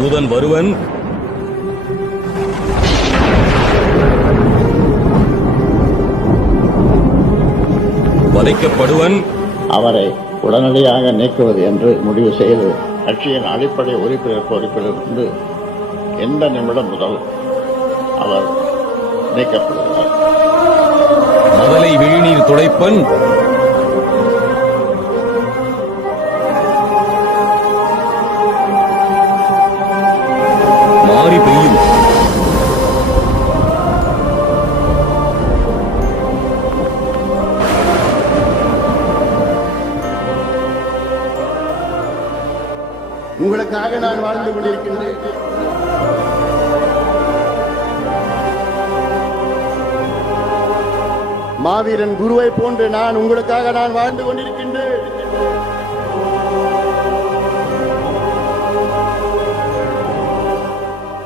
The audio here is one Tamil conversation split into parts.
யூதன் வருவன் வதைக்கப்படுவன். அவரை உடனடியாக நீக்குவது என்று முடிவு செய்து கட்சியின் அடிப்படை உறுப்பினர் பொறுப்பிலிருந்து எந்த நிமிடம் முதல் அவர் நீக்கப்படுகிறார். முதலை விழிநீர் துடைப்பன் மாறி பெய்யும். உங்களுக்காக நான் வாழ்ந்து கொண்டிருக்கின்றேன். மாவீரன் குருவை போன்று நான் உங்களுக்காக நான் வாழ்ந்து கொண்டிருக்கின்றேன்.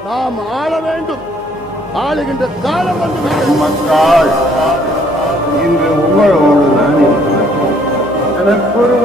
நாம் ஆள வேண்டும். ஆளுகின்ற காலம் வந்து மக்கள் இன்று உங்களோடு நான் இருக்கிறேன். எனக்கு ஒரு